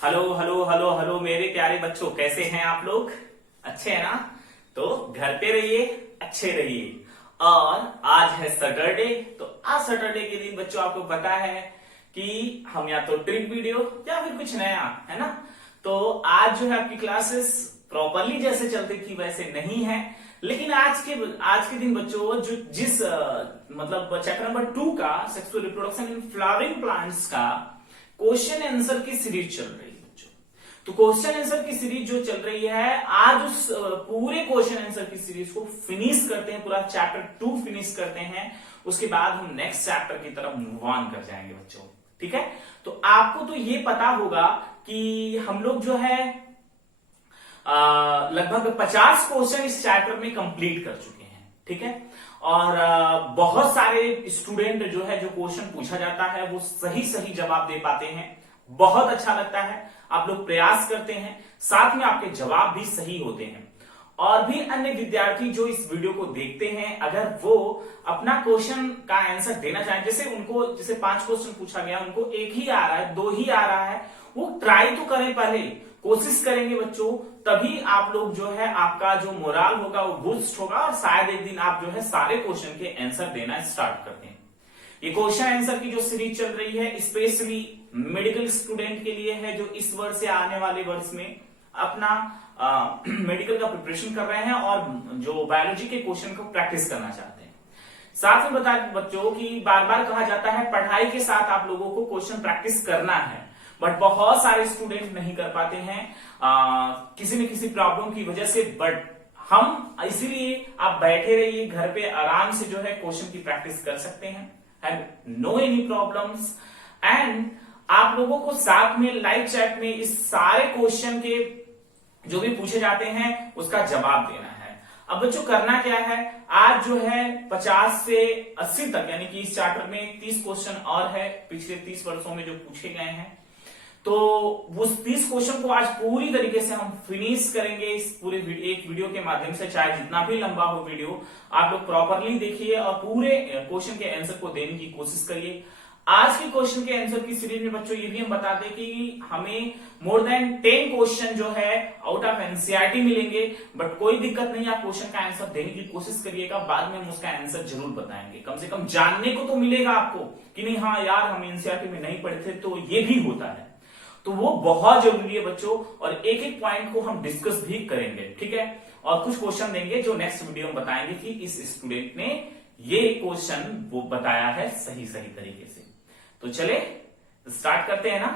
Hello hello hello hello मेरे प्यारे बच्चों, कैसे हैं आप लोग? अच्छे हैं ना? तो घर पे रहिए, अच्छे रहिए। और आज है सैटरडे, तो आज सैटरडे के दिन बच्चों आपको पता है कि हम या तो ट्रिक वीडियो या फिर कुछ नया, है ना? तो आज जो है आपकी क्लासेस प्रॉपरली जैसे चलती थी वैसे नहीं है, लेकिन आज के दिन बच्चों जो मतलब चैप्टर नंबर 2 का sexual reproduction in flowering plants का क्वेश्चन आंसर की सीरीज चल रही है बच्चों। तो क्वेश्चन आंसर की सीरीज जो चल रही है, आज उस पूरे क्वेश्चन आंसर की सीरीज को फिनिश करते हैं, पूरा चैप्टर 2 फिनिश करते हैं। उसके बाद हम नेक्स्ट चैप्टर की तरफ मूव ऑन कर जाएंगे बच्चों, ठीक है? तो आपको तो ये पता होगा कि हम लोग जो है लगभग 50 क्वेश्चन इस चैप्टर में कंप्लीट कर चुके हैं, ठीक है? और बहुत सारे स्टूडेंट जो है, जो क्वेश्चन पूछा जाता है वो सही सही जवाब दे पाते हैं। बहुत अच्छा लगता है, आप लोग प्रयास करते हैं, साथ में आपके जवाब भी सही होते हैं। और भी अन्य विद्यार्थी जो इस वीडियो को देखते हैं, अगर वो अपना क्वेश्चन का आंसर देना चाहें, जैसे 5 क्वेश्चन पूछा गया, उनको 1 ही आ रहा है, 2 ही आ रहा है, वो ट्राई तो करें, पहले कोशिश करेंगे बच्चों, तभी आप लोग जो है, आपका जो मोराल होगा वो बूस्ट होगा और शायद एक दिन आप जो है सारे क्वेश्चन के आंसर देना स्टार्ट कर दें। ये क्वेश्चन आंसर की जो सीरीज चल रही है स्पेशली मेडिकल स्टूडेंट के लिए है, जो इस वर्ष से आने वाले वर्ष में अपना मेडिकल का प्रिपरेशन कर रहे हैं और जो बायोलॉजी के क्वेश्चन को प्रैक्टिस करना चाहते हैं। साथ में बता बच्चों कि बार बार कहा जाता है पढ़ाई के साथ आप लोगों को क्वेश्चन प्रैक्टिस करना है, बट बहुत सारे स्टूडेंट नहीं कर पाते हैं किसी न किसी प्रॉब्लम की वजह से। बट हम इसीलिए आप बैठे रहिए घर पे, आराम से जो है क्वेश्चन की प्रैक्टिस कर सकते हैं, नो एनी प्रॉब्लम्स। एंड आप लोगों को साथ में लाइव चैट में इस सारे क्वेश्चन के जो भी पूछे जाते हैं उसका जवाब देना है। अब बच्चों करना क्या है, आज जो है 50 से 80 तक, यानी कि इस चैप्टर में 30 क्वेश्चन और है पिछले 30 वर्षों में जो पूछे गए हैं, तो उस 30 क्वेश्चन को आज पूरी तरीके से हम फिनिश करेंगे इस पूरे एक वीडियो के माध्यम से। चाहे जितना भी लंबा हो वीडियो, आप लोग प्रॉपरली देखिए और पूरे क्वेश्चन के आंसर को देने की कोशिश करिए। आज के क्वेश्चन के आंसर की सीरीज में बच्चों ये भी हम बता दें कि हमें मोर देन 10 क्वेश्चन जो है आउट ऑफ एनसीईआरटी मिलेंगे, बट कोई दिक्कत नहीं, आप क्वेश्चन का आंसर देने की कोशिश करिएगा, बाद में हम उसका आंसर जरूर बताएंगे। कम से कम जानने को तो मिलेगा आपको कि नहीं, हाँ यार हम एनसीईआरटी में नहीं पढ़े थे, तो ये भी होता है, तो वो बहुत जरूरी है बच्चों। और एक एक पॉइंट को हम डिस्कस भी करेंगे, ठीक है? और कुछ क्वेश्चन देंगे जो नेक्स्ट वीडियो में बताएंगे कि इस स्टूडेंट ने ये क्वेश्चन वो बताया है सही तरीके से। तो चले स्टार्ट करते हैं ना?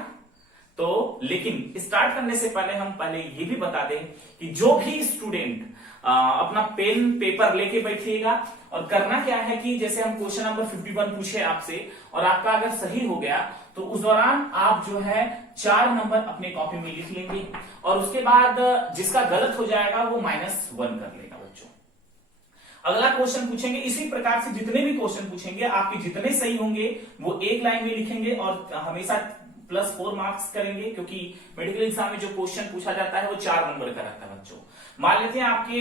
तो लेकिन स्टार्ट करने से पहले हम ये भी बता दें कि जो भी स्टूडेंट अपना पेन पेपर लेके बैठिएगा, और करना क्या है कि जैसे हम क्वेश्चन नंबर 51 पूछे आपसे और आपका अगर सही हो गया तो उस दौरान आप जो है 4 नंबर अपने कॉपी में लिख लेंगे, और उसके बाद जिसका गलत हो जाएगा वो -1 कर लेगा बच्चों। अगला क्वेश्चन पूछेंगे, इसी प्रकार से जितने भी क्वेश्चन पूछेंगे आपके जितने सही होंगे वो एक लाइन में लिखेंगे और हमेशा +4 मार्क्स करेंगे, क्योंकि मेडिकल एग्जाम में जो क्वेश्चन पूछा जाता है वो 4 नंबर का रहता है बच्चों। मान लेते हैं आपके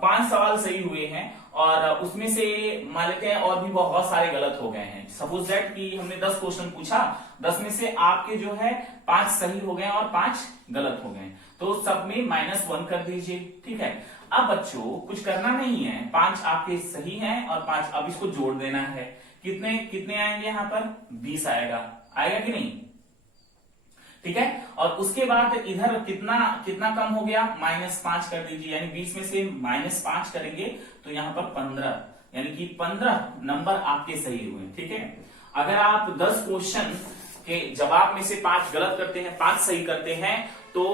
5 सवाल सही हुए हैं और उसमें से मान लेते हैं और भी बहुत सारे गलत हो गए हैं। सपोज दैट कि हमने 10 क्वेश्चन पूछा, 10 में से आपके जो है 5 सही हो गए और 5 गलत हो गए, तो सब में -1 कर दीजिए, ठीक है? अब बच्चों कुछ करना नहीं है, 5 आपके सही हैं और 5 अब इसको जोड़ देना है। कितने आएंगे यहाँ पर? 20 आएगा कि नहीं? ठीक है? और उसके बाद इधर कितना कम हो गया? -5 कर दीजिए, यानी 20 में से -5 करेंगे तो यहाँ पर 15, यानी कि 15 नंबर आपके सही हुए, ठीक है? अगर आप 10 क्वेश्चन के जवाब में से 5 गलत करते हैं, 5 सही करते हैं, तो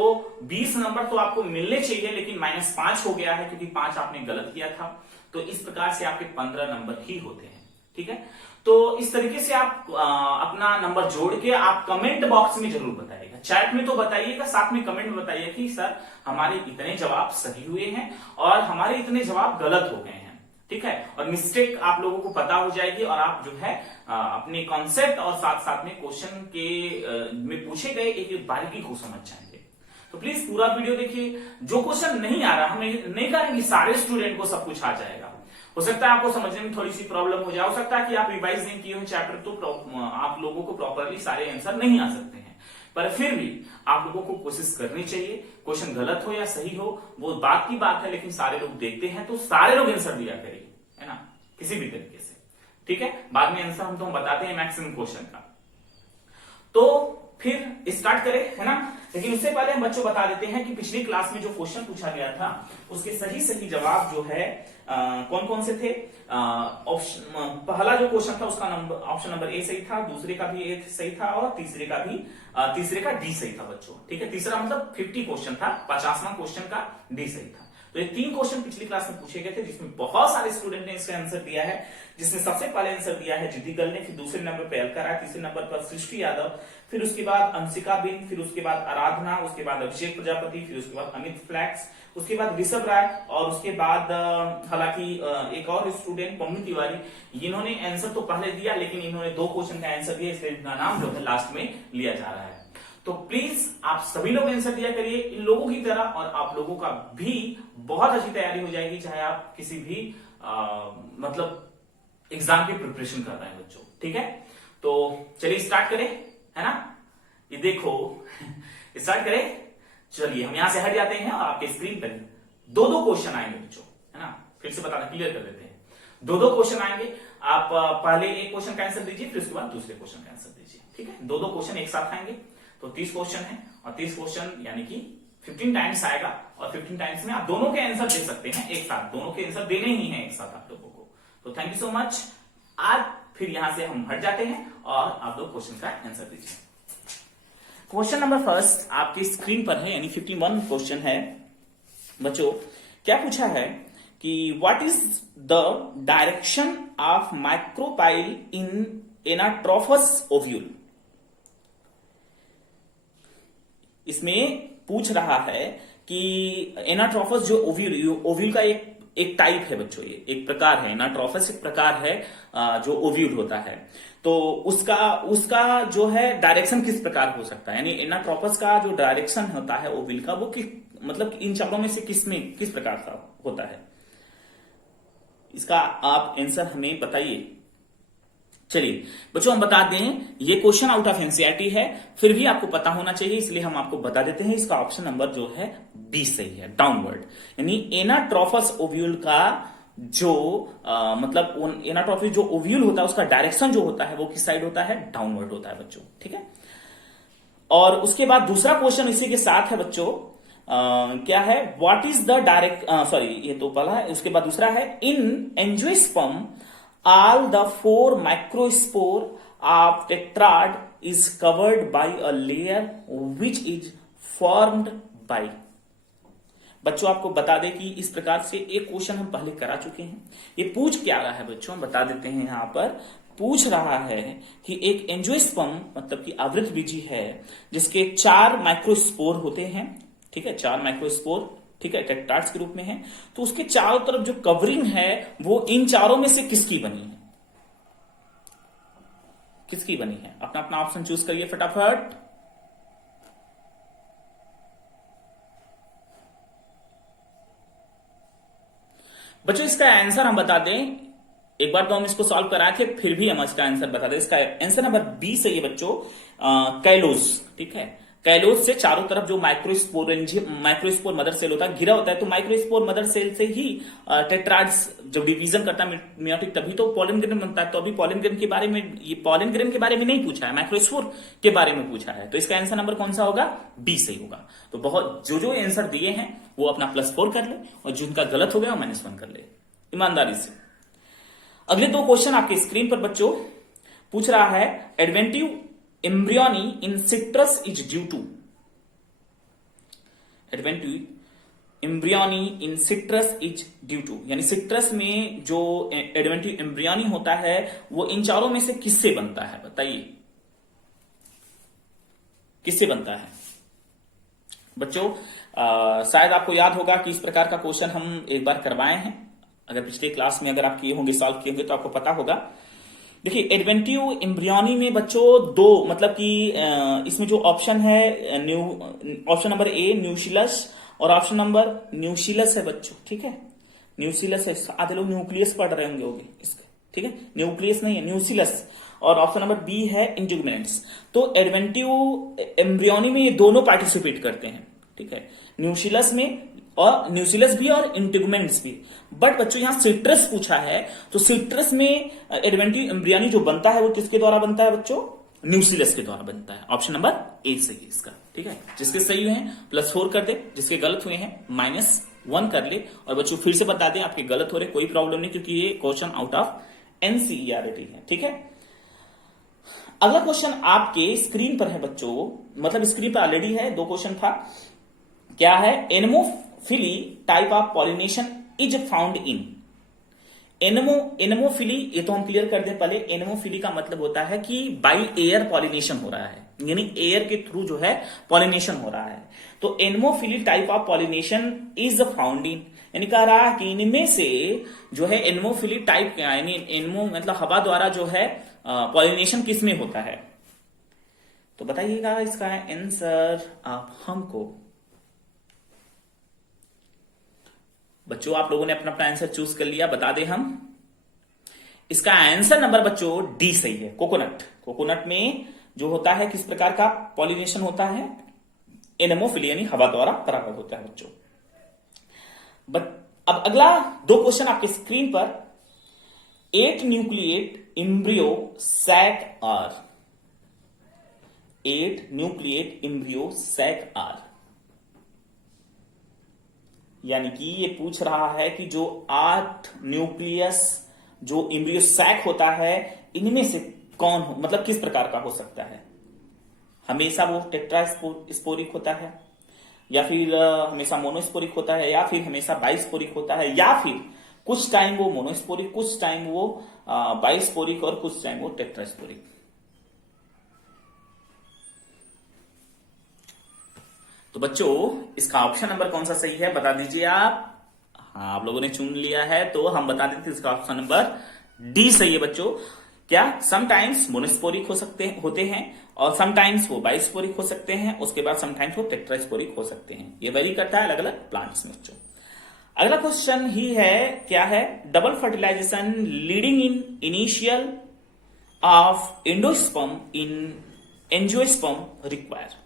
20 नंबर तो आपको मिलने चाहिए, लेकिन -5 हो गया है क्योंकि 5 आपने गलत किया था। तो इस प्रकार से आपके 15 नंबर ही होते हैं, ठीक है? तो इस तरीके से आप अपना नंबर जोड़ के आप कमेंट बॉक्स में जरूर बताइएगा, चैट में तो बताइएगा, साथ में कमेंट में बताइए कि सर हमारे इतने जवाब सही हुए हैं और हमारे इतने जवाब गलत हो गए हैं, ठीक है? और मिस्टेक आप लोगों को पता हो जाएगी और आप जो है अपने कॉन्सेप्ट और साथ में क्वेश्चन के में पूछे गए एक बारीकी को समझ जाएंगे। तो प्लीज पूरा वीडियो देखिए। जो क्वेश्चन नहीं आ रहा, हम नहीं करेंगे सारे स्टूडेंट को सब कुछ आ जाएगा, हो सकता है आपको समझने में थोड़ी सी प्रॉब्लम हो जाए, हो सकता है कि आप रिवाइज नहीं किए हो चैप्टर, तो आप लोगों को प्रॉपरली सारे आंसर नहीं आ सकते हैं। पर फिर भी आप लोगों को कोशिश करनी चाहिए। क्वेश्चन गलत हो या सही हो वो बात की बात है, लेकिन सारे लोग देखते हैं तो सारे लोग आंसर दिया करिए, है ना, किसी भी तरीके से, ठीक है। बाद में आंसर हम तो बताते हैं मैक्सिमम क्वेश्चन का। तो फिर स्टार्ट करें, है ना। लेकिन उससे पहले हम बच्चों बता देते हैं कि पिछली क्लास में जो क्वेश्चन पूछा गया था उसके सही सही जवाब जो है कौन कौन से थे। ऑप्शन पहला जो क्वेश्चन था उसका नंबर ऑप्शन नंबर ए सही था, दूसरे का भी ए सही था और तीसरे का डी सही था बच्चों, ठीक है। तीसरा मतलब 50 क्वेश्चन था, 50वां क्वेश्चन का डी सही था। तो ये 3 क्वेश्चन पिछली क्लास में पूछे गए थे जिसमें बहुत सारे स्टूडेंट ने इसका आंसर दिया है। जिसमें सबसे पहले आंसर दिया है जिद्दी गर्ल ने, फिर दूसरे नंबर पर अलका राय, तीसरे नंबर पर सृष्टि यादव, फिर उसके बाद अंशिका बिन, फिर उसके बाद आराधना, उसके बाद अभिषेक प्रजापति, फिर उसके बाद अमित फ्लैक्स, उसके बाद ऋषभ राय और उसके बाद हालांकि एक और स्टूडेंट पम्मी तिवारी। इन्होंने आंसर तो पहले दिया लेकिन इन्होंने 2 क्वेश्चन का आंसर दिया, इसलिए इनका नाम जो है लास्ट में लिया जा रहा है। तो प्लीज आप सभी लोग आंसर दिया करिए इन लोगों की तरह, और आप लोगों का भी बहुत अच्छी तैयारी हो जाएगी, चाहे आप किसी भी मतलब एग्जाम की प्रिपरेशन कर रहे हैं बच्चों, ठीक है। तो चलिए स्टार्ट करें, है ना। ये देखो स्टार्ट करें, चलिए हम यहां से हट जाते हैं और आपके स्क्रीन पर 2-2 क्वेश्चन आएंगे बच्चों, है ना। फिर से बताना, क्लियर कर देते हैं। 2-2 क्वेश्चन आएंगे, आप पहले एक क्वेश्चन का आंसर दीजिए, फिर उसके बाद दूसरे क्वेश्चन का आंसर दीजिए, ठीक है। 2-2 क्वेश्चन एक साथ आएंगे, तो 30 क्वेश्चन है और 30 क्वेश्चन यानी कि 15 टाइम्स आएगा, और 15 टाइम्स में आप दोनों के आंसर दे सकते हैं एक साथ, दोनों के आंसर देने ही हैं एक साथ आप लोगों को। तो थैंक यू सो मच। आज फिर यहां से हम हट जाते हैं और आप लोग क्वेश्चन का आंसर दीजिए। क्वेश्चन नंबर फर्स्ट आपकी स्क्रीन पर है, यानी 51 क्वेश्चन है बच्चों। क्या पूछा है कि what is the direction of micropyle in anatropous ovule. इसमें पूछ रहा है कि एनाट्रोफस जो ओव्यूल का एक टाइप है बच्चों, ये एक प्रकार है, एनाट्रोफस एक प्रकार है जो ओव्यूल होता है। तो उसका जो है डायरेक्शन किस प्रकार हो सकता है, यानी एनाट्रोफस का जो डायरेक्शन होता है ओव्यूल का, वो मतलब इन चारों में से किस प्रकार का होता है, इसका आप आंसर हमें बताइए। चलिए बच्चों हम बता दें, ये क्वेश्चन आउट ऑफ एनसीईआरटी है, फिर भी आपको पता होना चाहिए इसलिए हम आपको बता देते हैं। इसका ऑप्शन नंबर जो है बी सही है, डाउनवर्ड। यानी एनाट्रोफस ओव्यूल का जो मतलब एनाट्रोफस जो ओव्यूल होता है उसका डायरेक्शन जो होता है वो किस साइड होता है, डाउनवर्ड होता है बच्चों, ठीक है। और उसके बाद दूसरा क्वेश्चन इसी के साथ है बच्चों, क्या है, व्हाट इज द ये तो पहला है। उसके बाद दूसरा है, इन angiosperm all the 4 microspore of tetrad is covered by a layer which is formed by। बच्चों आपको बता दें कि इस प्रकार से एक क्वेश्चन हम पहले करा चुके हैं। ये पूछ क्या रहा है बच्चों, हम बता देते हैं। यहां पर पूछ रहा है कि एक एंजियोस्पर्म मतलब कि आवृतबीजी है जिसके 4 माइक्रोस्पोर होते हैं, ठीक है, 4 माइक्रोस्पोर, ठीक है, टेट्राड्स के रूप में है। तो उसके चारों तरफ जो कवरिंग है वो इन चारों में से किसकी बनी है, किसकी बनी है, अपना अपना ऑप्शन चूज करिए फटाफट। बच्चों इसका आंसर हम बता दें, एक बार तो हम इसको सॉल्व कराए थे, फिर भी हम इसका आंसर बता दें। इसका आंसर नंबर बी सही है बच्चों, कैलोस, ठीक है। कैलोस से चारों तरफ जो माइक्रोस्पोर मदर सेल होता है घिरा होता है, तो माइक्रोस्पोर मदर सेल से ही टेट्राड्स जब डिवीजन करता है मियोटिक तभी तो पॉलन ग्रेन बनता है। तो अभी पॉलन ग्रेन के बारे में, ये पॉलन ग्रेन के बारे में नहीं पूछा है, माइक्रोस्पोर के बारे में पूछा है। तो इसका आंसर नंबर कौन सा होगा, बी सही होगा। तो बहुत जो आंसर दिए हैं वो अपना +4 कर ले और जिनका गलत हो गया वो -1 कर ले, ईमानदारी से। अगले 2 क्वेश्चन आपके स्क्रीन पर बच्चों पूछ रहा है, adventive embryony in citrus is due to. Adventive embryony in citrus is due to, यानी सिट्रस में जो एडवेंटिव एम्ब्रियोनी होता है वो इन चारों में से किससे बनता है, बताइए किससे बनता है बच्चों। शायद आपको याद होगा कि इस प्रकार का क्वेश्चन हम एक बार करवाए हैं, अगर पिछले क्लास में अगर आप किए होंगे, सॉल्व किए होंगे तो आपको पता होगा। देखिए एडवेंटिव एम्ब्रियोनी में बच्चों 2 मतलब कि इसमें जो ऑप्शन है ऑप्शन नंबर ए न्यूशिलस और ऑप्शन नंबर न्यूशिलस है बच्चों, ठीक है, न्यूशिलस है। आधे लोग न्यूक्लियस पढ़ रहे होंगे इसका, ठीक है, न्यूक्लियस नहीं है, न्यूशिलस। और ऑप्शन नंबर बी है इंटीग्यूमेंट्स। तो एडवेंटिव एम्ब्रियोनी में ये दोनों पार्टिसिपेट करते हैं, ठीक है, न्यूसिलस में, और न्यूसिलस भी और इंटीग्यूमेंट्स भी। बट बच्चों यहां सिट्रस पूछा है, तो सिट्रस में एडवेंटिव एम्ब्रियोनी जो बनता है वो किसके द्वारा बनता है बच्चों? न्यूसिलस के द्वारा बनता है। ऑप्शन नंबर ए सही है इसका, ठीक है। जिसके सही हुए हैं +4 कर दे, जिसके गलत हुए हैं -1 कर ले। और बच्चों फिर से बता दें, आपके गलत हो रहे कोई प्रॉब्लम नहीं, क्योंकि ये क्वेश्चन आउट ऑफ एनसीईआरटी है, ठीक है। अगला क्वेश्चन आपके स्क्रीन पर है बच्चों, मतलब स्क्रीन पर ऑलरेडी है, 2 क्वेश्चन था। क्या है? Anemophily type of pollination is found in. Anemophily, ये तो हम क्लियर कर दें पहले। एनेमोफिली का मतलब होता है कि बाई एयर पॉलिनेशन हो रहा है, यानी एयर के थ्रू जो है पॉलिनेशन हो रहा है। तो anemophily type of pollination is found in, यानी कह रहा है कि इनमें से जो है एनेमोफिली टाइप, यानी एनेमो मतलब हवा द्वारा जो है पॉलिनेशन किस में होता है? तो बताइएगा इसका आंसर आप हमको। बच्चों आप लोगों ने अपना अपना आंसर चूज कर लिया, बता दें हम। इसका आंसर नंबर बच्चों डी सही है, कोकोनट। कोकोनट में जो होता है किस प्रकार का पॉलिनेशन होता है? एनेमोफिली, यानी हवा द्वारा परागण होता है बच्चों। अब अगला 2 क्वेश्चन आपके स्क्रीन पर। 8 nucleate embryo sac are. 8 nucleate embryo sac are, यानी कि ये पूछ रहा है कि जो 8 न्यूक्लियस जो इम्ब्रियो सैक होता है, इनमें से कौन हो, मतलब किस प्रकार का हो सकता है? हमेशा वो टेट्रास्पोरिक होता है, या फिर हमेशा मोनोस्पोरिक होता है, या फिर हमेशा बाइस्पोरिक होता है, या फिर कुछ टाइम वो मोनोस्पोरिक, कुछ टाइम वो बाइस्पोरिक, और कुछ टाइम वो टेट्रास्पोरिक। तो बच्चों इसका ऑप्शन नंबर कौन सा सही है बता दीजिए आप। हाँ, आप लोगों ने चुन लिया है, तो हम बता देते हैं इसका ऑप्शन नंबर डी सही है बच्चों। क्या? समटाइम्स मोनोस्पोरिक होते हैं, और समटाइम्स वो बाइस्पोरिक हो सकते हैं, उसके बाद समटाइम्स वो टेट्रास्पोरिक हो सकते हैं। ये वेरी करता है अलग अलग प्लांट्स में बच्चों। अगला क्वेश्चन ही है, क्या है? Double fertilization leading in initial of endosperm in angiosperm require.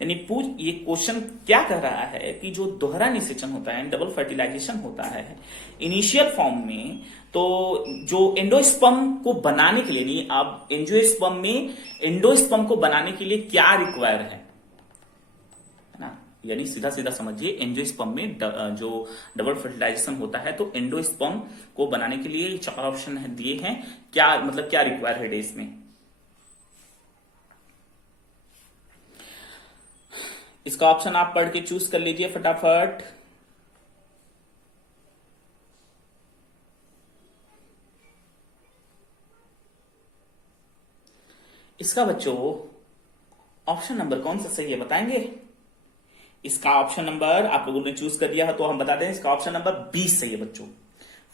यानी ये क्वेश्चन क्या कह रहा है कि जो दोहरा निषेचन होता है, डबल फर्टिलाइजेशन होता है इनिशियल फॉर्म में, तो जो एंडोस्पर्म को बनाने के लिए, नहीं अब एंजियोस्पर्म में एंडोस्पर्म को बनाने के लिए क्या रिक्वायर है ना, यानी सीधा सीधा समझिए, एंजियोस्पर्म में जो डबल फर्टिलाइजेशन होता है, तो एंडोस्पर्म को बनाने के लिए 4 ऑप्शन दिए हैं। क्या मतलब क्या रिक्वायर है इसमें? इसका ऑप्शन आप पढ़ के चूज कर लीजिए फटाफट। इसका बच्चों ऑप्शन नंबर कौन सा सही है बताएंगे? इसका ऑप्शन नंबर आप लोगों ने चूज कर दिया है, तो हम बता दें इसका ऑप्शन नंबर 20 सही है बच्चों।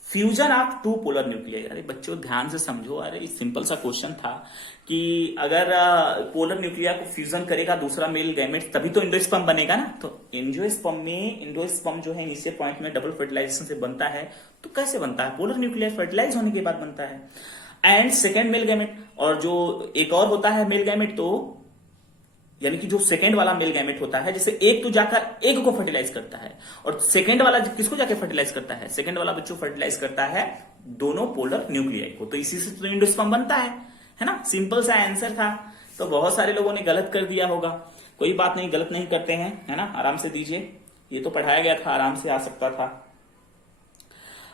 Fusion of 2 polar nuclei. अरे बच्चों ध्यान से समझो, अरे सिंपल सा क्वेश्चन था कि अगर पोलर न्यूक्लियाई को फ्यूजन करेगा दूसरा मेल गैमेट, तभी तो एंडोस्पर्म बनेगा ना। तो एंडोस्पर्म जो है इनिशियल पॉइंट में डबल फर्टिलाइजेशन से बनता है। तो कैसे बनता है? पोलर न्यूक्लियाई फर्टिलाइज होने के बाद बनता है। एंड सेकेंड मेल गैमेट, और जो एक और होता है मेल गैमेट, तो यानी कि जो सेकंड वाला मेल गैमेट होता है, जैसे एक तो जाकर एक को फर्टिलाइज करता है, और सेकंड वाला किसको जाके फर्टिलाइज करता है? सेकंड वाला बच्चों फर्टिलाइज करता है दोनों पोलर न्यूक्लियाई को। तो इसी से तो एंडोस्पर्म बनता है ना। सिंपल सा आंसर था। तो बहुत सारे लोगों ने गलत कर दिया होगा, कोई बात नहीं, गलत नहीं करते हैं, है ना। आराम से दीजिए, ये तो पढ़ाया गया था, आराम से आ सकता था।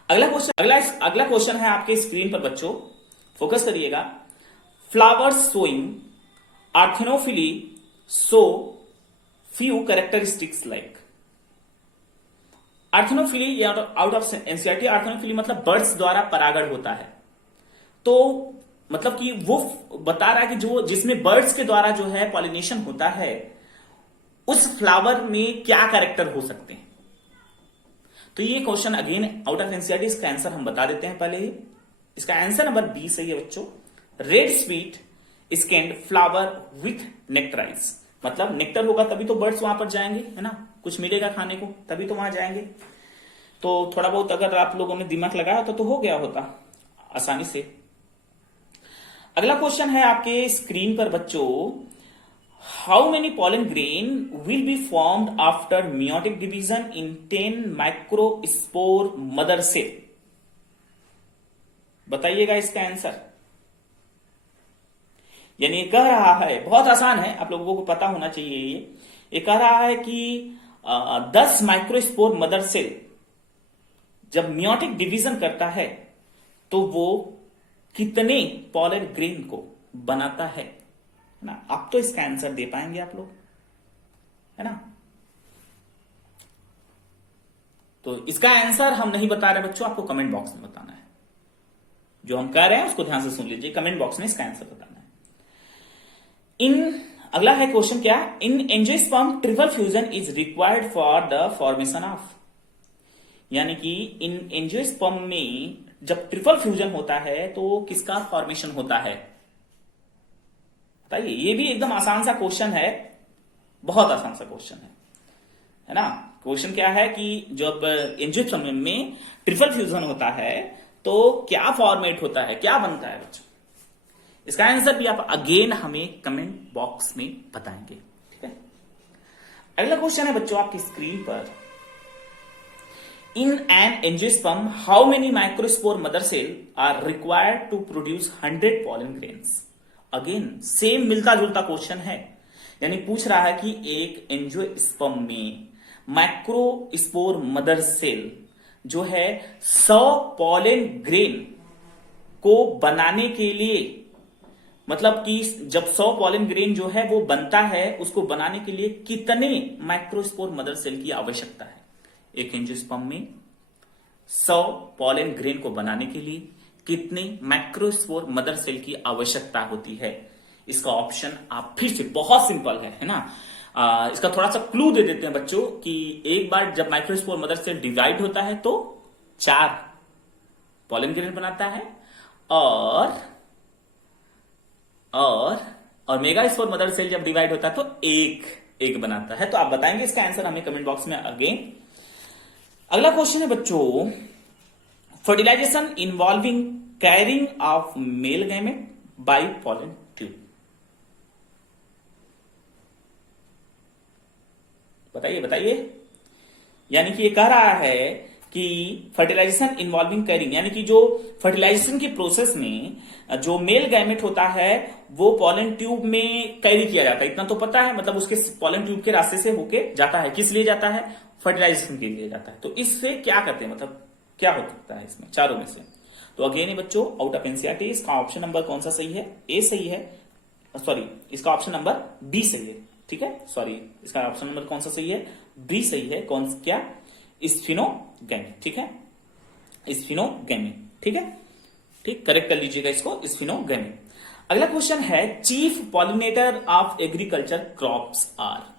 अगला क्वेश्चन है आपके स्क्रीन पर बच्चों, फोकस करिएगा। Flowers showing ornithophily so few characteristics like। Ornithophily out of NCERT, ornithophily मतलब बर्ड्स द्वारा परागण होता है। तो मतलब कि वो बता रहा है कि जो जिसमें बर्ड्स के द्वारा जो है पॉलिनेशन होता है, उस फ्लावर में क्या कैरेक्टर हो सकते हैं। तो ये question again out of NCERT, इसका आंसर हम बता देते हैं पहले ही। इसका आंसर नंबर बी सही है बच्चों। Red sweet scented flower with nectaries, मतलब नेक्टर होगा तभी तो बर्ड्स वहां पर जाएंगे, है ना, कुछ मिलेगा खाने को तभी तो वहां जाएंगे। तो थोड़ा बहुत अगर आप लोगों ने दिमाग लगाया होता तो हो गया होता आसानी से। अगला क्वेश्चन है आपके स्क्रीन पर बच्चों, how many pollen grain will be formed after meiotic division in 10 microspore mother cell? बताइएगा इसका आंसर। यानी कह रहा है, बहुत आसान है, आप लोगों को पता होना चाहिए ये कह रहा है कि 10 माइक्रोस्पोर मदर सेल जब मियोटिक डिवीजन करता है तो वो कितने पॉलन ग्रेन को बनाता है ना? आप तो इसका आंसर दे पाएंगे आप लोग, है ना? तो इसका आंसर हम नहीं बता रहे बच्चों, आपको कमेंट बॉक्स में बताना है। जो हम कह रहे हैं उसको ध्यान से सुन लीजिए, कमेंट बॉक्स में इसका आंसर बताना है। अगला है क्वेश्चन क्या, इन angiosperm triple fusion is required for the formation of, यानी कि इन एंजियोस्पर्म में जब ट्रिपल फ्यूजन होता है तो किसका फॉर्मेशन होता है? बताइए। ये भी एकदम आसान सा क्वेश्चन है, बहुत आसान सा क्वेश्चन है ना? क्वेश्चन क्या है कि जब एंजियोस्पर्म में ट्रिपल फ्यूजन होता है तो क्या फॉर्मेट होता है, क्या बनता है बच्चों? इसका आंसर भी आप अगेन हमें कमेंट बॉक्स में बताएंगे, ठीक है? अगला क्वेश्चन है बच्चों आपकी स्क्रीन पर, in an angiosperm how many microspore mother cell are required to produce 100 pollen grains? Again same मिलता जुलता क्वेश्चन है, यानी पूछ रहा है कि एक एंजियोस्पर्म में माइक्रोस्पोर मदर सेल जो है 100 पॉलन ग्रेन को बनाने के लिए, मतलब कि जब 100 पॉलन ग्रेन जो है वो बनता है, उसको बनाने के लिए कितने माइक्रोस्पोर मदर सेल की आवश्यकता है? एक एंजियोस्पर्म में 100 पॉलन ग्रेन को बनाने के लिए कितने माइक्रोस्पोर मदर सेल की आवश्यकता होती है? इसका ऑप्शन आप फिर से बहुत सिंपल है ना? इसका थोड़ा सा क्लू दे देते हैं बच्चों कि एक बार जब माइक्रोस्पोर मदर सेल डिवाइड होता है तो 4 पॉलन ग्रेन बनाता है और मेगास्पोर मदर सेल जब डिवाइड होता है तो एक बनाता है। तो आप बताएंगे इसका आंसर हमें कमेंट बॉक्स में अगेन। अगला क्वेश्चन है बच्चों, fertilization involving carrying of male gamete by pollen tube. बताइए। यानी कि ये कह रहा है कि फर्टिलाइजेशन इन्वॉल्विंग कैरिंग, यानी कि जो फर्टिलाइजेशन की प्रोसेस में जो मेल गैमेट होता है वो पॉलन ट्यूब में कैरी किया जाता है, इतना तो पता है। मतलब उसके पॉलन ट्यूब के रास्ते से होके जाता है, किस लिए जाता है? फर्टिलाइजेशन के लिए जाता है। तो इससे क्या करते हैं, मतलब क्या हो सकता है इसमें चारों में से? तो अगेन ही बच्चों आउट ऑफ एनसीईआरटी इसका ऑप्शन नंबर कौन सा सही है? ए सही है, सॉरी इसका ऑप्शन नंबर बी सही है, ठीक है? सॉरी इसका ऑप्शन नंबर कौन सा सही है? बी सही है। कौन क्या? स्फिनोगैमी, ठीक है? स्फिनोगैमी, ठीक है? ठीक, करेक्ट कर लीजिएगा इसको, स्फिनोगैमी। अगला क्वेश्चन है, chief pollinator of agriculture crops are,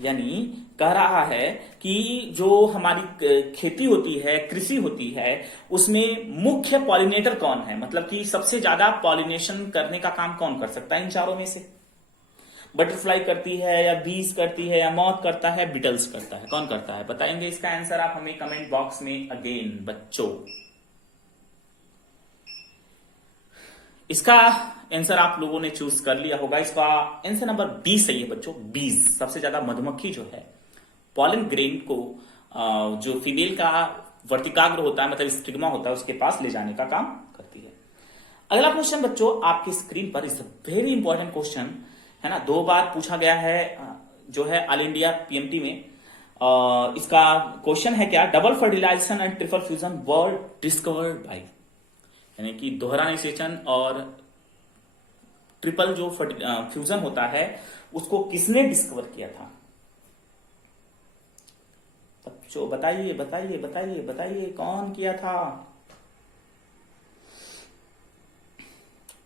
यानी कह रहा है कि जो हमारी खेती होती है, कृषि होती है, उसमें मुख्य पॉलिनेटर कौन है? मतलब कि सबसे ज्यादा पॉलिनेशन करने का काम कौन कर सकता है इन चारों में से? बटरफ्लाई करती है या बीज करती है या मॉथ करता है, बीटल्स करता है, कौन करता है? बताएंगे इसका आंसर आप हमें कमेंट बॉक्स में अगेन बच्चों। इसका आंसर आप लोगों ने चूज कर लिया होगा, इसका आंसर नंबर बी सही है बच्चों। बीज, सबसे ज्यादा मधुमक्खी जो है पॉलन ग्रेन को जो फीमेल का वर्तिकाग्र होता है, मतलब स्टिग्मा होता है, उसके पास ले जाने का काम करती है। अगला क्वेश्चन बच्चों आपकी स्क्रीन पर is a very important question है ना, 2 बार पूछा गया है जो है ऑल इंडिया पीएमटी में। इसका क्वेश्चन है क्या, double fertilization and triple fusion were discovered by, यानी कि दोहरा निषेचन और ट्रिपल जो फ्यूजन होता है उसको किसने डिस्कवर किया था? बच्चों बताइए कौन किया था?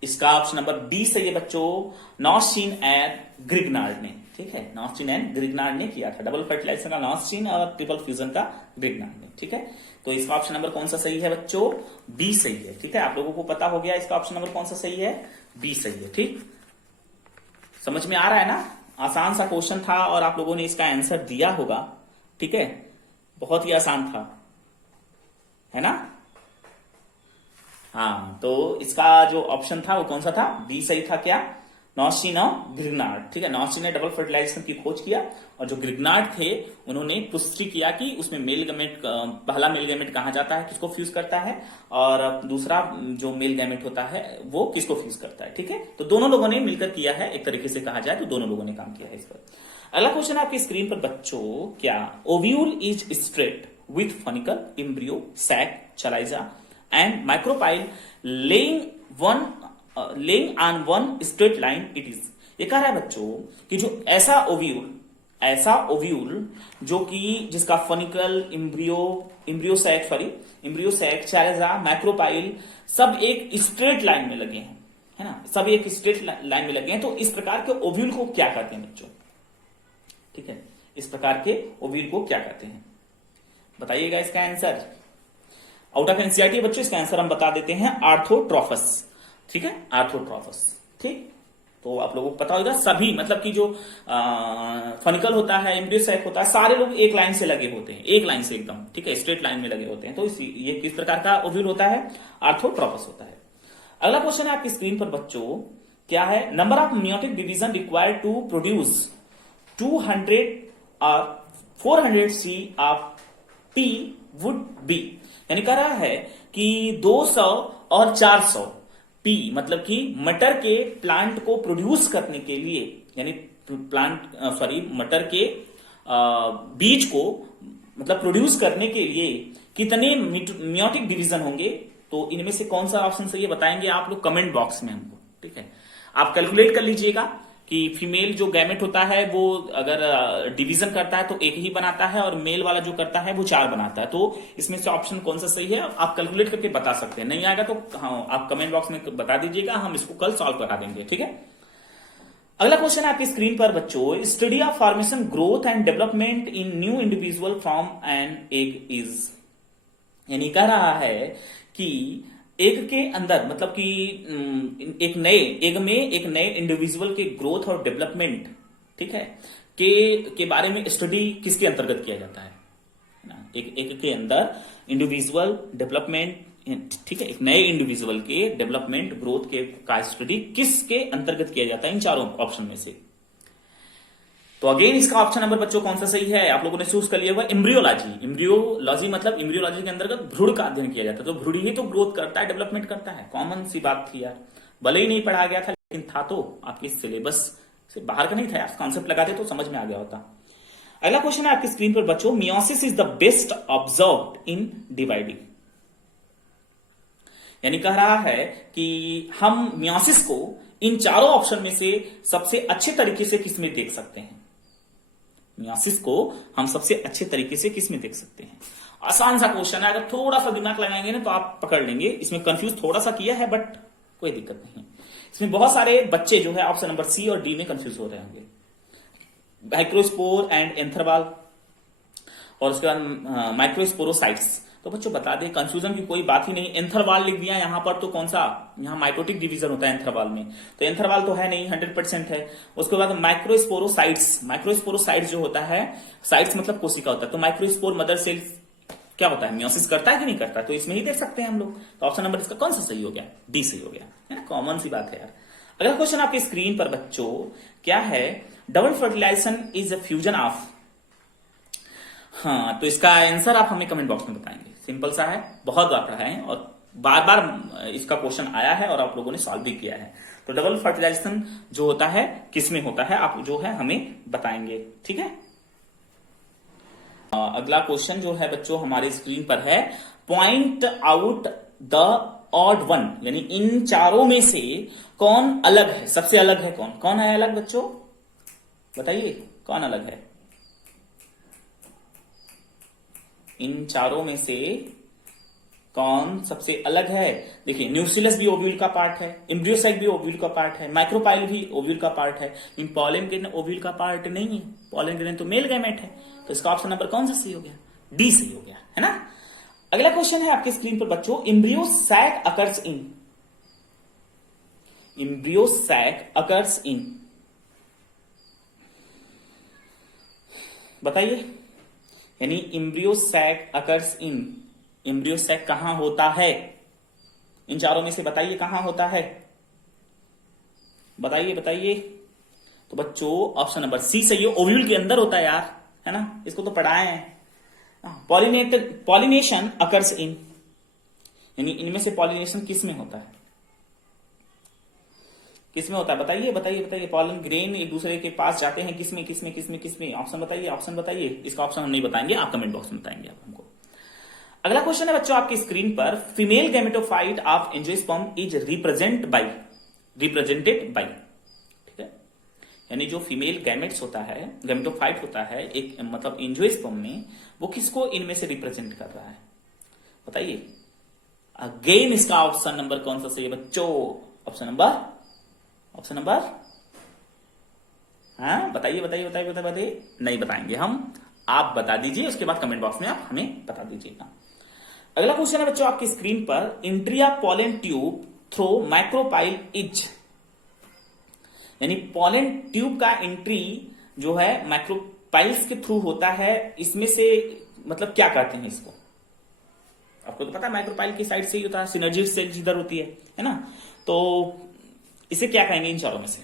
इसका ऑप्शन नंबर बी सही है बच्चों, नॉस्चिन एंड ग्रिग्नार्ड ने, ठीक है? नॉस्चिन एंड ग्रिग्नार्ड ने किया था, डबल फर्टिलाइजेशन का नॉस्चिन और ट्रिपल फ्यूजन का ग्रिग्नार्ड ने, ठीक है? तो इसका ऑप्शन नंबर कौन सा सही है बच्चों? बी सही है, ठीक है? आप लोगों को पता हो गया इसका ऑप्शन नंबर कौन सा सही है? बी सही है, ठीक? समझ में आ रहा है ना? आसान सा क्वेश्चन था और आप लोगों ने इसका आंसर दिया होगा, ठीक है? बहुत ही आसान था, है ना? हाँ, तो इसका जो ऑप्शन था वो कौन सा था? बी सही था क्या? नॉर्सिन और ग्रिग्नार्ड। ठीक है, नॉर्सिन ने डबल फर्टिलाइजेशन की खोज किया और जो ग्रिग्नार्ड थे उन्होंने पुष्टि किया कि उसमें मेल गैमेट, पहला मेल गैमेट कहाँ जाता है, किसको फ्यूज करता है, और दूसरा जो मेल गैमेट होता है वो किसको फ्यूज करता है। ठीक है, तो दोनों लोगों ने मिलकर किया है, एक तरीके से कहा जाए तो दोनों लोगों ने काम किया है इस पर। अगला क्वेश्चन आपकी स्क्रीन पर बच्चों, क्या ovule is straight with funicle, embryo, sac, chalaza and micropyle lying on one straight line it is. ये कह रहा है बच्चों कि जो ऐसा ओव्यूल जो कि जिसका फनिकल, इम्ब्रियो सैक, चैलेजा, माइक्रोपाइल सब एक स्ट्रेट लाइन में लगे हैं, है ना, सब एक स्ट्रेट लाइन में लगे हैं, तो इस प्रकार के ओव्यूल को क्या कहते हैं बच्चों? ठीक है, इस प्रकार के ओव्यूल को क्या कहते हैं? बताइएगा इसका आंसर। आउट ऑफ एनसीईआरटी बच्चों इसका आंसर हम बता देते हैं, आर्थोट्रोफस। ठीक है, आर्थोट्रोफस। ठीक, तो आप लोगों को पता होगा सभी, मतलब कि जो फनिकल होता है, एम्ब्रियो सैक होता है, सारे लोग एक लाइन से लगे होते हैं, एक लाइन से एकदम, ठीक है, स्ट्रेट लाइन में लगे होते हैं, तो ये किस प्रकार का ओव्यूल होता है? आर्थोट्रोफस होता है। अगला क्वेश्चन है आपकी स्क्रीन पर बच्चों, क्या है? Number of meiotic division required to produce 200 और 400 C of P would be. यानी कह रहा है कि 200 और 400 पी, मतलब कि मटर के प्लांट को प्रोड्यूस करने के लिए, यानी मटर के बीज को मतलब प्रोड्यूस करने के लिए कितने मेयोटिक डिवीजन होंगे? तो इनमें से कौन सा ऑप्शन सही है बताएंगे आप लोग कमेंट बॉक्स में हमको। ठीक है, आप कैलकुलेट कर लीजिएगा कि फीमेल जो गैमेट होता है वो अगर डिवीजन करता है तो एक ही बनाता है, और मेल वाला जो करता है वो 4 बनाता है। तो इसमें से ऑप्शन कौन सा सही है आप कैलकुलेट करके बता सकते हैं। नहीं आएगा तो हाँ, आप कमेंट बॉक्स में बता दीजिएगा, हम इसको कल सॉल्व करा देंगे। ठीक है, अगला क्वेश्चन है आपकी स्क्रीन पर बच्चों, study of formation, growth and development in new individual from an egg is. यानी कह रहा है कि एग के अंदर, मतलब कि एक नए एग में एक नए इंडिविजुअल के ग्रोथ और डेवलपमेंट, ठीक है, के बारे में स्टडी किसके अंतर्गत किया जाता है ना? एक एग के अंदर इंडिविजुअल डेवलपमेंट, ठीक है, एक नए इंडिविजुअल के डेवलपमेंट, ग्रोथ के का स्टडी किसके अंतर्गत किया जाता है इन चारों ऑप्शन में से? तो अगेन इसका ऑप्शन नंबर बच्चों कौन सा सही है आप लोगों ने चूज कर लिया हुआ? एम्ब्रियोलॉजी। एम्ब्रियोलॉजी मतलब एम्ब्रियोलॉजी के अंतर्गत भ्रूण का अध्ययन किया जाता है। तो भ्रूण ही तो ग्रोथ करता है, डेवलपमेंट करता है। कॉमन सी बात थी यार, भले ही नहीं पढ़ा गया था लेकिन था तो आपके सिलेबस से बाहर का नहीं था यार, कॉन्सेप्ट लगाते तो समझ में आ गया होता। अगला क्वेश्चन है आपकी स्क्रीन पर बच्चों, meiosis is the best observed in dividing. यानी कह रहा है कि हम मियोसिस को इन चारों ऑप्शन में से सबसे अच्छे तरीके से किस में देख सकते हैं? मियोसिस को हम सबसे अच्छे तरीके से किस में देख सकते हैं? आसान सा क्वेश्चन है, अगर थोड़ा सा दिमाग लगाएंगे ना तो आप पकड़ लेंगे। इसमें कंफ्यूज थोड़ा सा किया है बट कोई दिक्कत नहीं। इसमें बहुत सारे बच्चे जो है ऑप्शन नंबर सी और डी में कंफ्यूज हो रहे होंगे, माइक्रोस्पोर एंड एंथरवाल, और उसके बाद माइक्रोस्पोरोसाइट्स। तो बच्चों बता दें, कंफ्यूजन की कोई बात ही नहीं। एंथरवाल लिख दिया यहां पर, तो कौन सा, यहां माइटोटिक डिवीजन होता है एंथरवाल में, तो एंथरवाल तो है नहीं, 100% है। उसके बाद माइक्रोस्पोरोसाइट्स जो होता है, साइट्स मतलब कोशिका होता है, तो माइक्रोस्पोर मदर सेल्स क्या होता है, मियोसिस करता है कि नहीं करता, तो इसमें ही देख सकते हैं हम लोग। तो ऑप्शन नंबर इसका कौन सा सही हो गया? डी सही हो गया, है ना, कॉमन सी बात है यार। अगला क्वेश्चन आपकी स्क्रीन पर बच्चों क्या है? Double fertilization is a fusion of. हाँ, तो इसका आंसर आप हमें कमेंट बॉक्स में बताएंगे। सिंपल सा है, बहुत बार पढ़ा है और बार बार इसका क्वेश्चन आया है और आप लोगों ने सॉल्व भी किया है। तो डबल फर्टिलाइजेशन जो होता है किस में होता है, आप जो है हमें बताएंगे। ठीक है, अगला क्वेश्चन जो है बच्चों हमारे स्क्रीन पर है, point out the odd one. यानी इन चारों में से कौन अलग है, सबसे अलग है कौन? कौन है अलग बच्चों, बताइए कौन अलग है? इन चारों में से कौन सबसे अलग है? देखिए, न्यूसिलस भी ओव्यूल का पार्ट है, एम्ब्रियोसाइक भी ओव्यूल का पार्ट है, माइक्रोपाइल भी ओव्यूल का पार्ट है, इन पॉलन ग्रेन ओव्यूल का पार्ट नहीं है। पॉलन ग्रेन तो मेल गैमेट है, तो इसका ऑप्शन नंबर कौन सा सही हो गया? डी सही हो गया, है ना। अगला क्वेश्चन है आपके स्क्रीन पर बच्चों, embryo sac occurs in. Embryo sac occurs in, बताइए। यानी embryo sac occurs in, embryo sac कहां होता है? इन चारों में से बताइए कहां होता है, बताइए बताइए। तो बच्चों ऑप्शन नंबर सी सही है, ओव्यूल के अंदर होता है यार, है ना, इसको तो पढ़ाए हैं। पॉलिनेशन अकर्स इन, यानी इनमें से पॉलिनेशन किस में होता है, किसमें होता है, बताइए बताइए बताइए। पॉलन ग्रेन एक दूसरे के पास जाते हैं, किसमें किसमें किसमें किसमें, ऑप्शन बताइए, ऑप्शन बताइए। इसका ऑप्शन हम नहीं बताएंगे, आप कमेंट बॉक्स में बताएंगे आप हमको। अगला क्वेश्चन है बच्चों आपकी स्क्रीन पर, female gametophyte of angiosperm is represented by, ठीक है, यानी जो फीमेल गैमेट्स होता है, गैमेटोफाइट होता है एक मतलब एंजियोस्पर्म में, वो किसको इनमें से रिप्रेजेंट कर रहा है, बताइए। अगेन इसका ऑप्शन नंबर कौन सा सही है बच्चों, ऑप्शन नंबर हाँ बताइए बताइए बताइए बताइए बताइए। नहीं बताएंगे हम, आप बता दीजिए, उसके बाद कमेंट बॉक्स में आप हमें बता दीजिएगा। अगला क्वेश्चन है बच्चों आपकी स्क्रीन पर, entry pollen tube through micropyle is, यानी पॉलन ट्यूब का एंट्री जो है माइक्रोपाइल्स के थ्रू होता है, इसमें से मतलब क्या कहते हैं इसको, आपको तो पता है माइक्रोपाइल की साइड से ही होता है, सिनर्जी सेल जिधर होती है ना, तो इसे क्या कहेंगे इन चारों में से।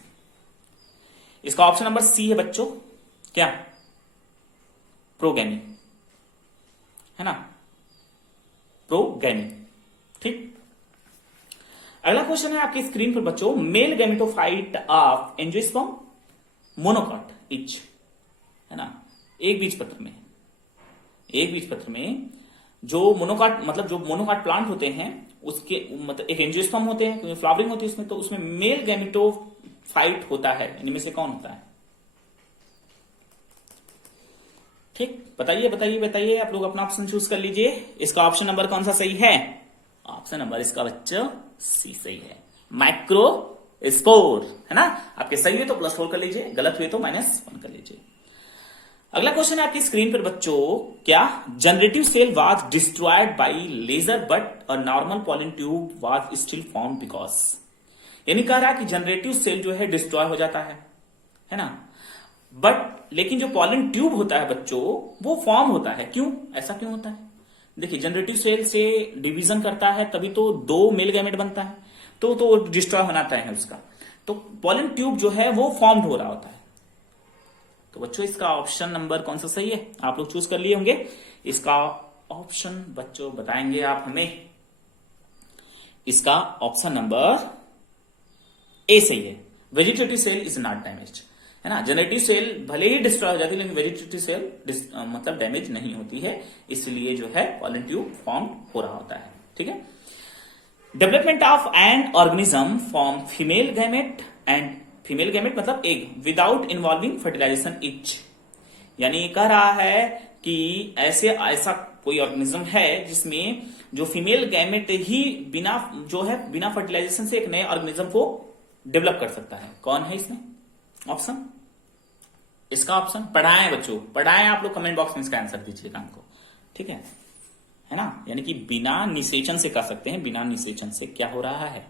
इसका ऑप्शन नंबर सी है बच्चों, क्या, प्रोगैमी, है ना, प्रोगैमी, ठीक। अगला क्वेश्चन है आपकी स्क्रीन पर बच्चों, mail gametophyte of angiosperm monocot etch, है ना, एक बीज पत्र में जो मोनोकॉट मतलब जो मोनोकॉट प्लांट होते हैं उसके मतलब एक एंजियोस्पर्म होते हैं, क्योंकि फ्लावरिंग होती है उसमें, तो उसमें मेल गैमेटोफाइट होता है, इनमें से कौन होता है, ठीक, बताइए बताइए बताइए। आप लोग अपना ऑप्शन चूज कर लीजिए। इसका ऑप्शन नंबर कौन सा सही है, ऑप्शन नंबर इसका बच्चों सी सही है, माइक्रोस्पोर, है ना। आपके सही है तो +4 कर लीजिए, गलत हुए तो -1 कर लीजिए। अगला क्वेश्चन है आपकी स्क्रीन पर बच्चों, क्या generative cell was destroyed by laser but a normal pollen tube was still found because, यानी कह रहा है कि जनरेटिव सेल जो है डिस्ट्रॉय हो जाता है ना, बट लेकिन जो पॉलन ट्यूब होता है बच्चों वो फॉर्म होता है, क्यों, ऐसा क्यों होता है। देखिए जनरेटिव सेल से डिवीजन करता है तभी तो 2 मेल गैमेट बनता है, तो डिस्ट्रॉय होना है उसका, तो पॉलन ट्यूब जो है वो फॉर्म्ड हो रहा होता है। तो बच्चों इसका ऑप्शन नंबर कौन सा सही है, आप लोग चूज कर लिए होंगे। इसका ऑप्शन बच्चों बताएंगे आप हमें, इसका ऑप्शन नंबर ए सही है, vegetative cell is not damaged, है ना। जनरेटिव सेल भले ही डिस्ट्रॉय हो जाती है लेकिन वेजिटेटिव सेल मतलब डैमेज नहीं होती है, इसलिए जो है पॉलन ट्यूब फॉर्म हो रहा होता है, ठीक है। Development of an organism form female gamete and female gamete मतलब egg without involving fertilisation is, यानी कह रहा है कि ऐसा कोई ऑर्गेनिज्म है जिसमें जो फीमेल गैमेट ही बिना फर्टिलाइजेशन से एक नए ऑर्गेनिज्म को डेवलप कर सकता है। कौन है इसमें ऑप्शन, इसका ऑप्शन पढ़ाएं बच्चों, पढ़ाएं आप लोग, कमेंट बॉक्स में इसका आंसर दीजिएगा हमको, ठीक है ना। यानी कि बिना निषेचन से कह सकते हैं, बिना निषेचन से क्या हो रहा है,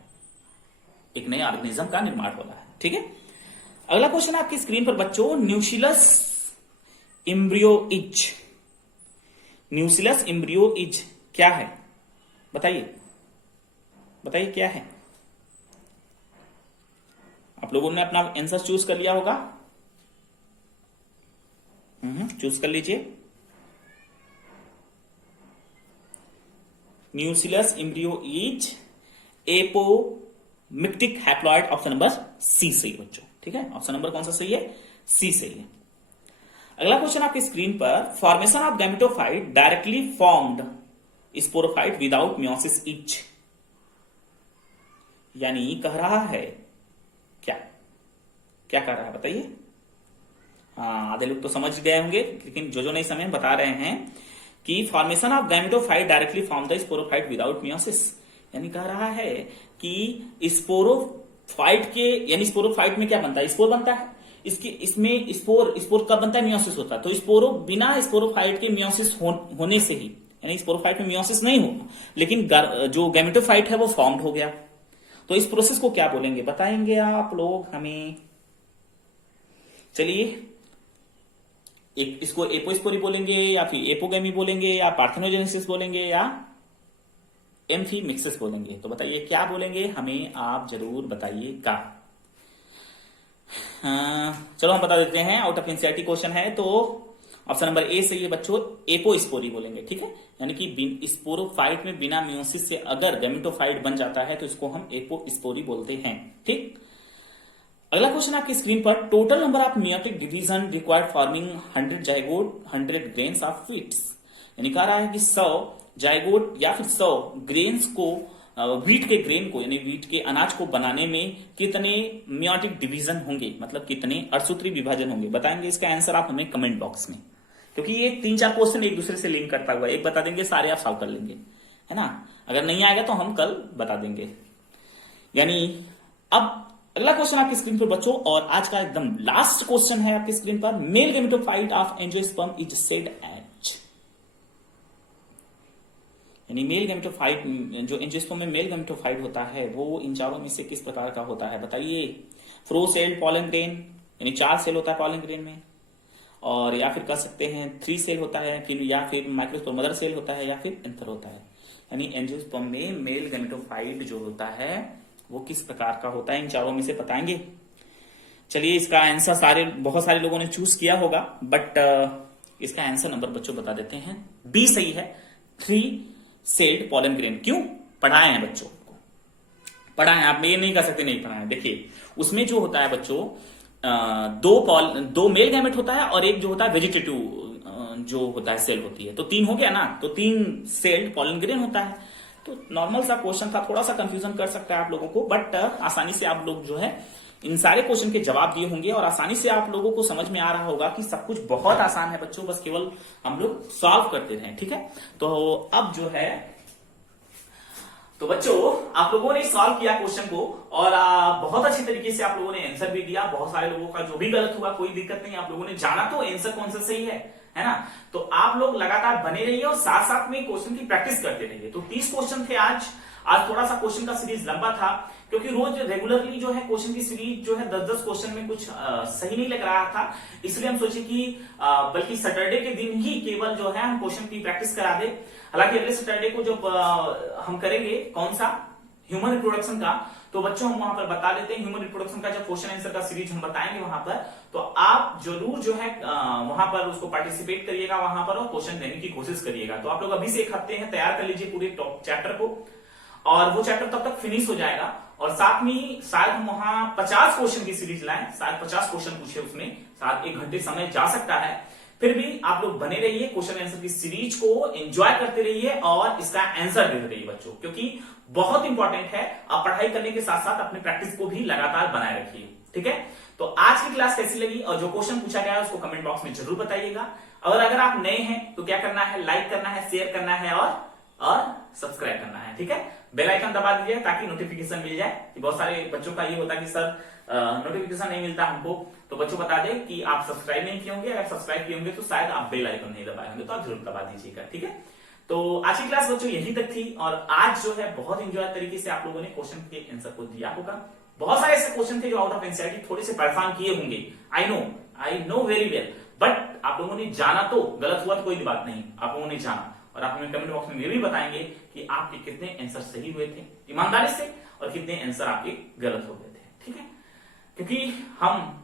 एक नए ऑर्गेनिज्म का निर्माण हो रहा है, ठीक है। अगला क्वेश्चन आपकी स्क्रीन पर बच्चों, न्यूसिलस इम्ब्रियोइज, न्यूसिलस इम्ब्रियोइज क्या है, बताइए बताइए क्या है। आप लोगों ने अपना आंसर चूज कर लिया होगा, चूज कर लीजिए। Nucellus embryo is apomictic haploid, option number C सही है बच्चों, ठीक है। ऑप्शन नंबर कौन सा सही है, सी सही है। अगला क्वेश्चन आपकी स्क्रीन पर, formation of gametophyte directly formed sporophyte without meiosis etch, यानी कह रहा है क्या कह रहा है बताइए। हाँ आधे लोग तो समझ गए होंगे, लेकिन जो नहीं समझ बता रहे हैं कि formation of gametophyte directly form the sporophyte without meiosis, यानी कह रहा है कि स्पोरोफाइट के, यानी स्पोरोफाइट में क्या बनता है, स्पोर बनता है, इसमें स्पोर कब बनता है, मियोसिस होता है, तो बिना स्पोरोफाइट के मियोसिस होने से ही, यानी स्पोरोफाइट में मियोसिस नहीं होगा लेकिन जो गैमेटोफाइट है वो फॉर्म्ड हो गया, तो इस प्रोसेस को क्या बोलेंगे बताएंगे आप लोग हमें। चलिए इसको एपोस्पोरी बोलेंगे या फिर एपोगेमी बोलेंगे या पार्थेनोजेनेसिस बोलेंगे या एम्फीमिक्सिस बोलेंगे। तो बताइए क्या बोलेंगे, हमें आप जरूर बताइएगा। चलो हम बता देते हैं, आउट ऑफ एनसीईआरटी क्वेश्चन है, तो ऑप्शन नंबर ए सही है बच्चों, एपोस्पोरी बोलेंगे। ठीक है, यानी कि स्पोरोफाइट में बिना मियोसिस से अगर गैमेटोफाइट बन जाता है तो इसको हम एपोस्पोरी बोलते हैं। ठीक, अगला क्वेश्चन आपकी स्क्रीन पर, total number of meiotic division required forming 100 zygote 100 grains of wheats, यानी कह रहा है कि 100 जाइगोट या फिर 100 ग्रेन्स को, व्हीट के ग्रेन को यानी व्हीट के अनाज को बनाने में कितने मियोटिक डिवीजन होंगे, मतलब कितने अड़सूत्री विभाजन होंगे। बताएंगे इसका आंसर आप हमें कमेंट बॉक्स में, क्योंकि ये 3-4 क्वेश्चन एक दूसरे से लिंक करता हुआ, एक बता देंगे सारे आप सॉल्व कर लेंगे, है ना। अगर नहीं आएगा तो हम कल बता देंगे। यानी अब अगला क्वेश्चन आपकी स्क्रीन पर बच्चों, और आज का एकदम लास्ट क्वेश्चन है आपकी स्क्रीन पर, male gametophyte of angiosperm is said as, यानी मेल गैमेटोफाइट, जो एंजियोस्पर्म में मेल गैमेटोफाइट होता है वो इन चारों में से किस प्रकार का होता है। बताइए, फ्रो सेल पॉलन ग्रेन, यानी 4 सेल होता है पॉलन ग्रेन में, और या फिर कह सकते हैं 3 सेल होता है, फिर या फिर माइक्रोस्पोर मदर सेल होता है, या फिर एंथर होता है। यानी एंजियोस्पर्म में मेल गैमेटोफाइट जो होता है वो किस प्रकार का होता है, इन चारों में से बताएंगे। चलिए इसका आंसर बहुत सारे लोगों ने चूज किया होगा, बट इसका आंसर नंबर बच्चों बता देते हैं, बी सही है, 3 सेल्ड पॉलन ग्रेन। क्यों पढ़ाए हैं बच्चों को, पढ़ाए हैं, आप ये नहीं कह सकते नहीं पढ़ाए। देखिए उसमें जो होता है बच्चों, दो मेल गैमेट होता है और एक जो होता है वेजिटेटिव जो होता है सेल होती है, तो 3 हो गया ना, तो 3 सेल्ड पॉलन ग्रेन होता है। तो नॉर्मल सा क्वेश्चन था, थोड़ा सा कंफ्यूजन कर सकता है आप लोगों को, बट आसानी से आप लोग जो है इन सारे क्वेश्चन के जवाब दिए होंगे, और आसानी से आप लोगों को समझ में आ रहा होगा कि सब कुछ बहुत आसान है बच्चों, बस केवल हम लोग सॉल्व करते रहे। ठीक है, तो अब जो है, तो बच्चों आप लोगों ने सॉल्व किया क्वेश्चन को, और बहुत अच्छे तरीके से आप लोगों ने आंसर भी दिया। बहुत सारे लोगों का जो भी गलत हुआ कोई दिक्कत नहीं, आप लोगों ने जाना तो आंसर कौन सा सही है ना। तो आप लोग लगातार बने रहिए और साथ साथ में क्वेश्चन की प्रैक्टिस करते रहिए। तो 30 क्वेश्चन थे आज थोड़ा सा क्वेश्चन का सीरीज लंबा था, क्योंकि रोज रेगुलरली जो है क्वेश्चन की सीरीज जो है 10-10 क्वेश्चन में कुछ सही नहीं लग रहा था, इसलिए हम सोचे कि बल्कि सैटरडे के दिन ही केवल जो है हम क्वेश्चन की प्रैक्टिस करा दे। हालांकि अगले सैटरडे को जब हम करेंगे कौन सा, ह्यूमन रिप्रोडक्शन का, तो बच्चों हम वहां पर बता देते हैं ह्यूमन रिप्रोडक्शन का जब क्वेश्चन आंसर का सीरीज हम बताएंगे वहां पर, तो आप जरूर जो है वहां पर उसको पार्टिसिपेट करिएगा वहां पर, और क्वेश्चन देने की कोशिश करिएगा। तो आप लोग अभी से 1 हफ्ते हैं तैयार कर लीजिए पूरे टॉप चैप्टर को, और वो चैप्टर तब तक फिनिश हो जाएगा। और साथ में शायद हम वहां 50 क्वेश्चन की सीरीज लाएं, शायद 50 क्वेश्चन पूछे उसमें, शायद 1 घंटे समय जा सकता है। फिर भी आप लोग बने रहिए, क्वेश्चन आंसर की सीरीज को एंजॉय करते रहिए और इसका आंसर देते रहिए बच्चों, क्योंकि बहुत इंपॉर्टेंट है। आप पढ़ाई करने के साथ साथ अपने प्रैक्टिस को भी लगातार बनाए रखिए। ठीक है, तो आज की क्लास कैसी लगी और जो क्वेश्चन पूछा गया है उसको कमेंट बॉक्स में जरूर बताइएगा। और अगर आप नए हैं तो क्या करना है, लाइक करना है, शेयर करना है और सब्सक्राइब करना है। ठीक है, बेल आइकन दबा दीजिए ताकि नोटिफिकेशन मिल जाए। कि बहुत सारे बच्चों का ये होता है कि सर नोटिफिकेशन नहीं मिलता हमको, तो बच्चों बता दें कि आप सब्सक्राइब नहीं किए होंगे, अगर सब्सक्राइब किए होंगे तो शायद आप बेल आइकन नहीं दबाए होंगे, तो आप जरूर दबा दीजिएगा। ठीक है, तो आज की क्लास बच्चों यहीं तक थी, और आज जो है बहुत इंजॉय तरीके से आप लोगों ने क्वेश्चन के आंसर को दिया होगा। बहुत सारे ऐसे क्वेश्चन थे जो आउट ऑफ एनसीईआरटी थोड़े से परेशान किए होंगे, I know very well, but आप लोगों ने जाना, तो गलत हुआ तो कोई बात नहीं, आप लोगों ने जाना, और आप हमें कमेंट बॉक्स में ये भी बताएंगे कि आपके कितने आंसर सही हुए थे ईमानदारी से, और कितने आंसर आपके गलत हो गए थे। ठीक है, क्योंकि हम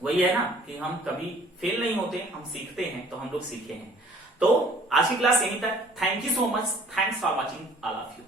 वही है ना कि हम कभी फेल नहीं होते, हम सीखते हैं, तो हम लोग सीखे हैं। तो आज की क्लास यहीं तक। Thank you so much, thanks for watching all of you.